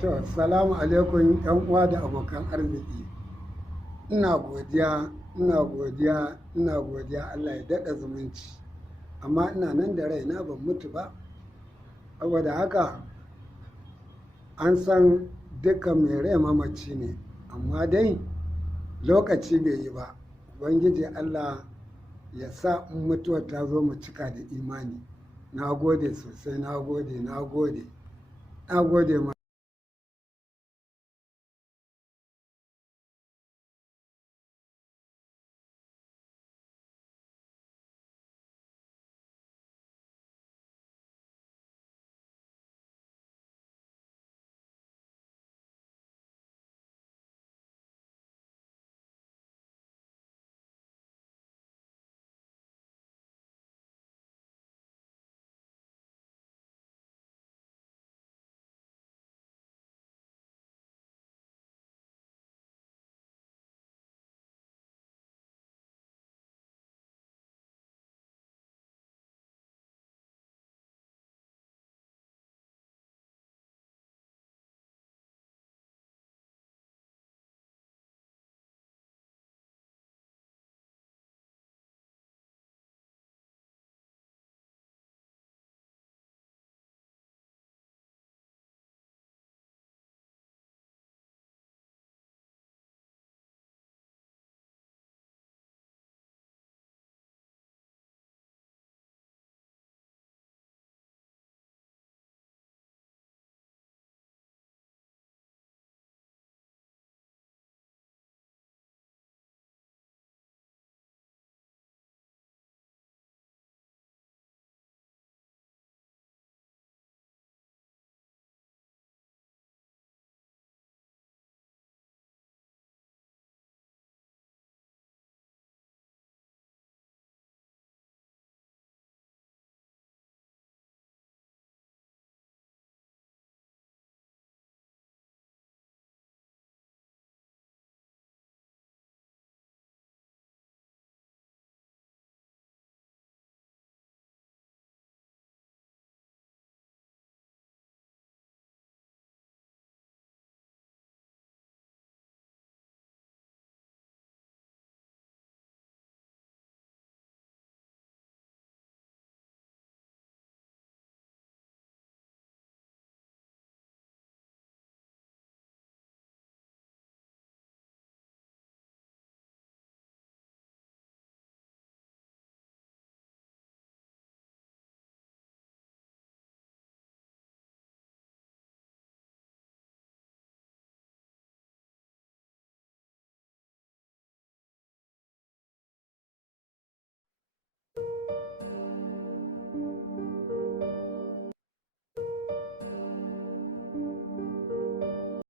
To, salamu alaikum ‘yan uwa da abokan arziki. Ina godiya, ina godiya, ina godiya Allah ya daɗa zumunci. Amma ina nan da raina ban mutu ba. Saboda haka an san dukkan mai rai mamaci ne, amma dai lokaci bai yi ba. Ubangiji Allah ya sa in mutuwar ta zo mu cika da imani. Na gode sosai, na gode, na gode, na gode ma.